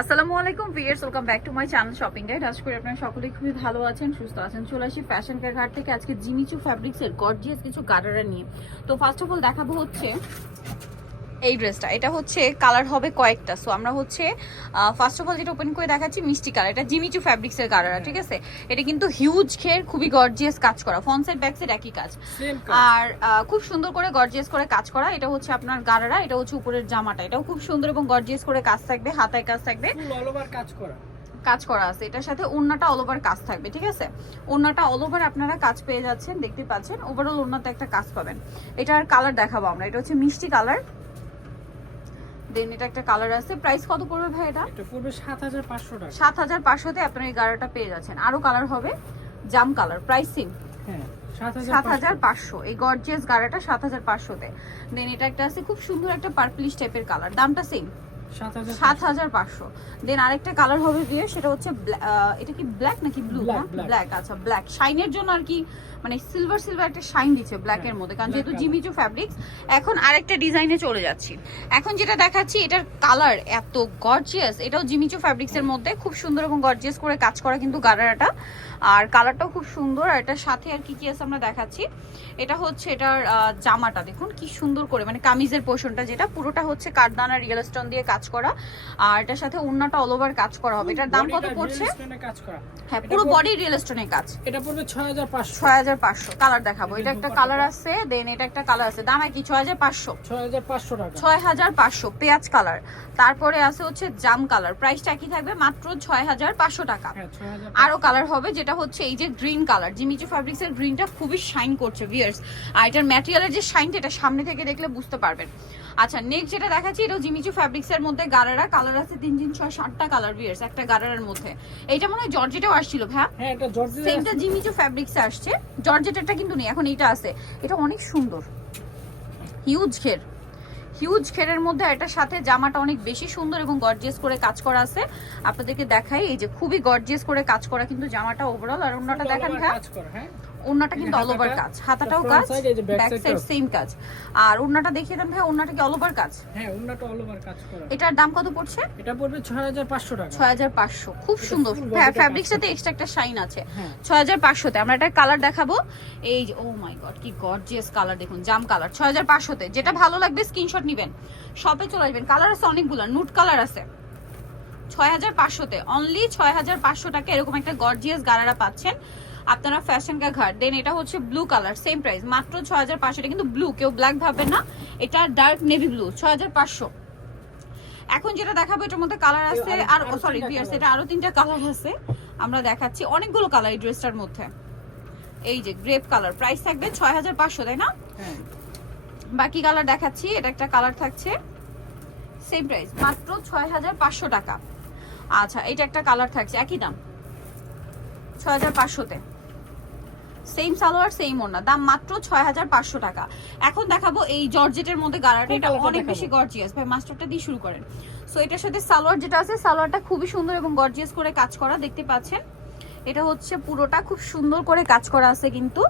আসসালামু আলাইকুম viewers welcome back to my channel shopping guide আশা করি আপনারা সকলেই খুবই ভালো আছেন, সুস্থ আছেন। চলে আসি ফ্যাশন কেয়ার ঘাট থেকে আজকে জিমিচু ফ্যাব্রিক্স এর গর্জিয়াস কিছু গাডারা নিয়ে। তো ফার্স্ট অফ অল দেখাবো হচ্ছে এই ড্রেসটা। এটা হচ্ছে কালার হবে কয়েকটা। সো আমরা হচ্ছে ফার্স্ট অফ অল যেটা ওপেন করে দেখাচ্ছি মিষ্টি কালার। এটা জিমিচু ফ্যাব্রিক্স এর গাডারা ঠিক আছে? এটা কিন্তু হিউজ ঘের খুবই গর্জিয়াস কাজ করা। ব্যাক সাইড একই কাজ। আর খুব সুন্দর করে গর্জিয়াস করে কাজ করা। এটা হচ্ছে আপনার গারারা এটা হচ্ছে উপরের জামাটা। এটাও খুব সুন্দর এবং গর্জিয়াস করে কাজ থাকবে হাতায় কাজ থাকবে। অল ওভার কাজ করা। কাজ করা আছে। এটার সাথে ওন্নাটা অল ওভার কাজ থাকবে ঠিক আছে? ওন্নাটা অল ওভার আপনারা কাজ পেয়ে যাচ্ছেন দেখতে পাচ্ছেন। ওভারঅল ওন্নাতে একটা কাজ পাবেন। এটার কালার দেখাবো আমরা। এটা হচ্ছে মিষ্টি কালার দেন এটা একটা কালার আছে। প্রাইস কত পড়বে ভাই এটা? এটা পড়বে সাত হাজার পাঁচশো টাকা। সাত হাজার পাঁচশোতে এই গাড়াটা পেয়ে যাচ্ছেন। আরও কালার হবে। জাম কালার প্রাইস সেম হ্যাঁ সাত সাত হাজার হাজার পাঁচশো। এই গর্জিয়াস গাড়াটা সাত হাজার পাঁচশোতে। দেন এটা একটা আছে খুব সুন্দর একটা পার্পলিশ টাইপের কালার দামটা সেম সাত হাজার পাঁচশো। দেন আরেকটা কালার হবে দিয়ে সেটা হচ্ছে এটা কি ব্ল্যাক নাকি ব্লু. ব্ল্যাক আচ্ছা ব্ল্যাক শাইনের জন্য আর কি মানে সিলভার সিলভার একটা শাইন দিচ্ছে ব্ল্যাক এর হ্যাঁ, মধ্যে। কারণ যেহেতু. জিমিচু ফ্যাব্রিক্স এখন আরেকটা ডিজাইনে চলে যাচ্ছি। এখন যেটা দেখাচ্ছি এটার কালার এত গর্জিয়াস এটাও জিমিচু ফ্যাব্রিক্স এর মধ্যে। খুব সুন্দর এবং গর্জিয়াস করে কাজ করা কিন্তু গারারাটা আর কালারটাও খুব সুন্দর। আর এটার সাথে আর কি কি আছে আমরা দেখাচ্ছি? এটা হচ্ছে এটার জামাটা। দেখুন কি সুন্দর করে মানে কামিজের পোর্শনটা যেটা পুরোটা হচ্ছে কাঠদানা রিয়েল স্টোন দিয়ে কাজ করা আর এটার সাথে ওন্নাটা অল ওভার কাজ করা হবে। এটার দাম কত পড়ছে? কাজ হ্যাঁ পুরো বডি রিয়েল স্টোনের কাজ। এটা পড়বে ছয় হাজার পাঁচশো। ছয় হাজার পাঁচশো কালার দেখাবো। এটা একটা কালার আছে দেন এটা একটা কালার আছে। দাম একই ছয় হাজার পাঁচশো। ছয় হাজার পাঁচশো টাকা। পেঁয়াজ কালার তারপরে আছে হচ্ছে জাম কালার প্রাইসটা একই থাকবে মাত্র ছয় হাজার পাঁচশো টাকা। হ্যাঁ আরও কালার হবে যেটা হচ্ছে এই যে গ্রিন কালার জিমিচু ফ্যাব্রিক্স এর গ্রিনটা খুবই শাইন করছে ভিয়ার্স আর এটার ম্যাটেরিয়ালের যে শাইনটা এটা সামনে থেকে দেখলে বুঝতে পারবেন। আচ্ছা নেক্সট যেটা দেখাচ্ছি এটা জিমিচু ফ্যাব্রিক্স এর মধ্যে গারারা কালার আছে তিন তিন ছয় সাতটা কালার ভিয়ার্স একটা গারারার মধ্যে। এইটা মনে হয় জর্জেটাও আসছিল ভ্যা হ্যাঁ এটা জর্জি সেমটা জিমিচু ফ্যাব্রিক্সে আসছে। জর্জেটারটা কিন্তু নেই এখন এইটা আছে। এটা অনেক সুন্দর। হিউজ ঘের। হিউজ ঘেরের মধ্যে এটার সাথে জামাটা অনেক বেশি সুন্দর এবং গর্জিয়াস করে কাজ করা আছে। আপনাদেরকে দেখাই এই যে খুবই গর্জিয়াস করে কাজ করা কিন্তু জামাটা ওভারঅল আর অন্যটা দেখেন কাজ করা হ্যাঁ। ওন্নাটা কিন্তু অল ওভার কাজ। হাতাটাও কাজ ব্যাক সাইড সেম কাজ। আর ওন্নাটা দেখিয়ে দেন ভাই ওন্নাটা কি অল ওভার কাজ? হ্যাঁ অন্যটা অল ওভার কাজ করা। এটার দাম কত পড়ছে? এটা পড়বে ছয় হাজার পাঁচশো টাকা। ছয় হাজার পাঁচশো। খুব সুন্দর। ফ্যাব্রিক্সটাতে এক্সট্রা একটা শাইন আছে। হ্যাঁ। ছয় হাজার পাঁচশোতে। আমরা একটা কালার দেখাবো। এই ও মাই গড কি গর্জিয়াস কালার দেখুন জাম কালার ছয় হাজার পাঁচশোতে। যেটা ভালো লাগবে স্ক্রিনশট নিবেন। শপে চলে আসবেন। কালার আছে অনেকগুলো নুট কালার আছে। ছয় হাজার পাঁচশোতে। অনলি ছয় হাজার পাঁচশো টাকা এরকম একটা গর্জিয়াস গারারা পাচ্ছেন। আপনারা ফ্যাশন কা ঘাট দেন এটা হচ্ছে ব্লু কালার সেম প্রাইস মাত্র ছ হাজার পাঁচশো এটা কিন্তু ব্লু কেউ ব্ল্যাক ভাববেন না এটা ডার্ক নেভি ব্লু ছ হাজার পাঁচশো। এখন যেটা দেখাবো এটার মধ্যে কালার আছে আর সরি তিনটা বিয়ার্স এটা আরও তিনটা কালার আছে। আমরা দেখাচ্ছি অনেকগুলো কালার এই ড্রেসটার মধ্যে। এই যে গ্রেপ কালার প্রাইস থাকবে ছয় হাজার পাঁচশো তাই না? হ্যাঁ। বাকি কালার দেখাচ্ছি এটা একটা কালার থাকছে সেম প্রাইস মাত্র ছয় হাজার পাঁচশো টাকা। আচ্ছা এটা একটা কালার থাকছে একই দাম ছয় হাজার পাঁচশোতে। সেম সালোয়ার সেম ওড়না দাম মাত্র ছয় হাজার পাঁচশো টাকা। এখন দেখাবো এই জর্জেটের মধ্যে গালাটা এটা অনেক বেশি গর্জিয়াস ভাই মাস্টারটা দিয়ে শুরু করেন। সো এটার সাথে সালোয়ার যেটা আছে সালোয়ারটা খুবই সুন্দর এবং গর্জিয়াস করে কাজ করা। দেখতে পাচ্ছেন? এটা হচ্ছে পুরোটা খুব সুন্দর করে কাজ করা আছে কিন্তু।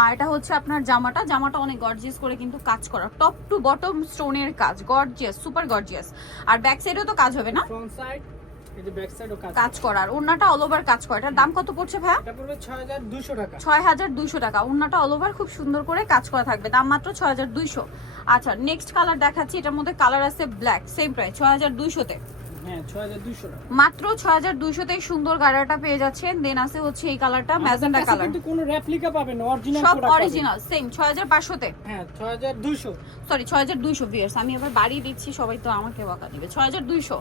আর এটা হচ্ছে আপনার জামাটা। জামাটা অনেক গর্জিয়াস করে কিন্তু কাজ করা। টপ টু বটম স্টোনের কাজ। গর্জিয়াস সুপার গর্জিয়াস আর ব্যাক সাইডেও তো কাজ হবে না? ফ্রন্ট সাইড কাজ করার। ওড়নাটা অল ওভার কাজ করা। এটার দাম কত পড়ছে ভাইয়া? ছয় হাজার দুইশো টাকা। ওন্নাটা অল ওভার খুব সুন্দর করে কাজ করা থাকবে। দাম মাত্র ছয় হাজার দুইশো আচ্ছা নেক্সট কালার দেখাচ্ছি। এটার মধ্যে কালার আছে ব্ল্যাক সেম প্রাইস ছয় হাজার দুইশোতে হ্যাঁ মাত্র ছয় হাজার দুইশোতে সুন্দর গাড়াটা পেয়ে যাচ্ছেন। দেন আছে হচ্ছে এই কালারটা ম্যাজেন্ডা কালার কিন্তু কোনো রেপ্লিকা পাবেন না অরিজিনাল সব অরিজিনাল সেম ছয় হাজার পাঁচশোতে। হ্যাঁ ছয় হাজার দুশো সরি ছয় হাজার দুইশো ভিয়ার্স আমি আবার বাড়িয়ে দিচ্ছি সবাই তো আমাকে বকা দিবে। ছয় হাজার দুইশো।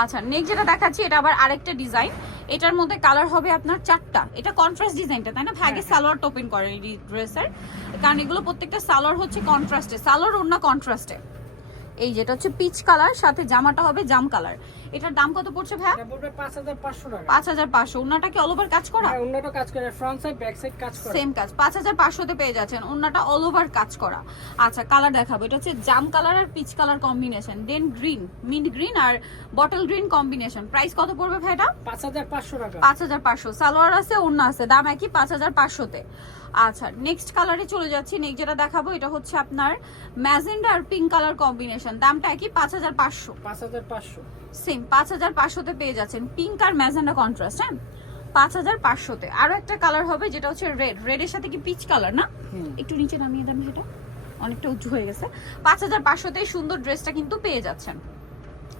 আচ্ছা নেক্সট যেটা দেখাচ্ছি এটা আবার আরেকটা ডিজাইন এটার মধ্যে কালার হবে আপনার চারটা। এটা কন্ট্রাস্ট ডিজাইনটা তাই না? ভাগে হ্যাঁ। সালোয়ার টোপেন করে এই ড্রেসের কারণ এগুলো প্রত্যেকটা সালোয়ার হচ্ছে কন্ট্রাস্টে সালোয়ার অন্য কন্ট্রাস্টে এই যেটা হচ্ছে পিচ কালার সাথে জামাটা হবে জাম কালার এটার দাম কত পড়ছে এটা পড়বে পাঁচ হাজার পাঁচশো টাকা। পাঁচ হাজার পাঁচশো। ওনাটা কি অল ওভার কাজ করা? হ্যাঁ কাজ করে ফ্রন্ট সাইড ব্যাক সাইড কাজ করে। সেম কাজ। পাঁচ হাজার পাঁচশোতে পেয়ে যাচ্ছেন। ওনাটা অল ওভার কাজ করা। আচ্ছা কালার দেখাবো। এটা হচ্ছে জাম কালার আর peach colour combination then green mint green আর বটল গ্রিন কম্বিনেশন প্রাইস কত পড়বে ভাইটা পাঁচ হাজার পাঁচশো টাকা। পাঁচ হাজার পাঁচশো। সালোয়ার আছে ওড়না আছে। দাম একই পাঁচ হাজার পাঁচশোতে। আচ্ছা নেক্সট কালারে চলে যাচ্ছি। নেক্সট যেটা দেখাবো এটা হচ্ছে আপনার ম্যাজেন্ডা আর পিঙ্ক কালার কম্বিনেশন দামটা কি পাঁচ হাজার পাঁচশো। পাঁচ হাজার পাঁচশো। সেম পাঁচ হাজার পাঁচশোতে পেয়ে যাচ্ছেন পিঙ্ক আর ম্যাজেন্ডা কন্ট্রাস্ট হ্যাঁ? পাঁচ হাজার পাঁচশোতে। আরও একটা কালার হবে যেটা হচ্ছে রেড রেডের সাথে কি পিচ কালার না? একটু নিচে নামিয়ে দেন সেটা অনেকটা উঁচু হয়ে গেছে। পাঁচ হাজার পাঁচশোতে সুন্দর ড্রেসটা কিন্তু পেয়ে যাচ্ছেন।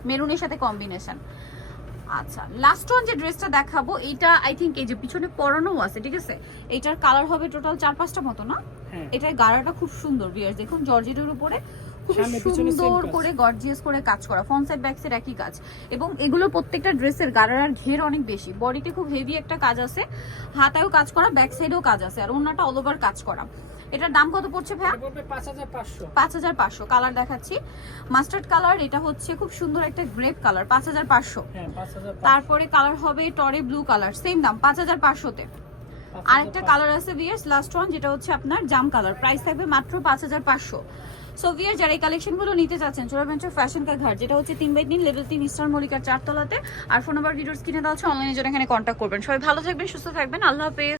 মেরুনের সাথে কম্বিনেশন আচ্ছা লাস্ট ওয়ান যে ড্রেসটা দেখাবো এটা আই থিঙ্ক এই যে পিছনে পরানো আছে ঠিক আছে? এটার কালার হবে টোটাল চার পাঁচটা মতো না? হ্যাঁ। এটার গাড়াটা খুব সুন্দর বিয়ার দেখুন জর্জেটের উপরে খুব সুন্দর। করে গর্জিয়াস করে কাজ করা ফ্রন্ট সাইড ব্যাক সাইড একই কাজ। এবং এগুলোর প্রত্যেকটা ড্রেসের গাড়ার ঘের অনেক বেশি। বডিতে খুব হেভি একটা কাজ আছে হাতায়ও কাজ করা ব্যাক সাইডেও কাজ আছে আর অন্যটা অল ওভার কাজ করা। এটার দাম কত পড়ছে ভাইয়া? পাঁচ হাজার পাঁচশো। পাঁচশো কালার দেখাচ্ছি। মাস্টার্ড কালার এটা হচ্ছে খুব সুন্দর একটা গ্রেপ কালার পাঁচ হাজার পাঁচশো। হ্যাঁ পাঁচ হাজার তারপরে কালার হবে টরে ব্লু কালার সেম দাম পাঁচ হাজার পাঁচশোতে। আরেকটা কালার আছে ভিয়ার্স লাস্ট ওয়ান যেটা হচ্ছে আপনার জাম কালার প্রাইস থাকবে মাত্র পাঁচ হাজার পাঁচশো। সো ভিয়ার যারা এই কালেকশনগুলো নিতে চাচ্ছেন চোরা ভেঞ্চার ফ্যাশন কা ঘাট, যেটা হচ্ছে তিন বাই তিন লেভেল তিন স্টার মলিকার চারতলাতে। আর ফোন নাম্বার ভিডিওস কিনে দেওয়া হচ্ছে অনলাইনে জন্য এখানে কন্ট্যাক্ট করবেন। সবাই ভালো থাকবেন, সুস্থ থাকবেন, আল্লাহ হাফেজ।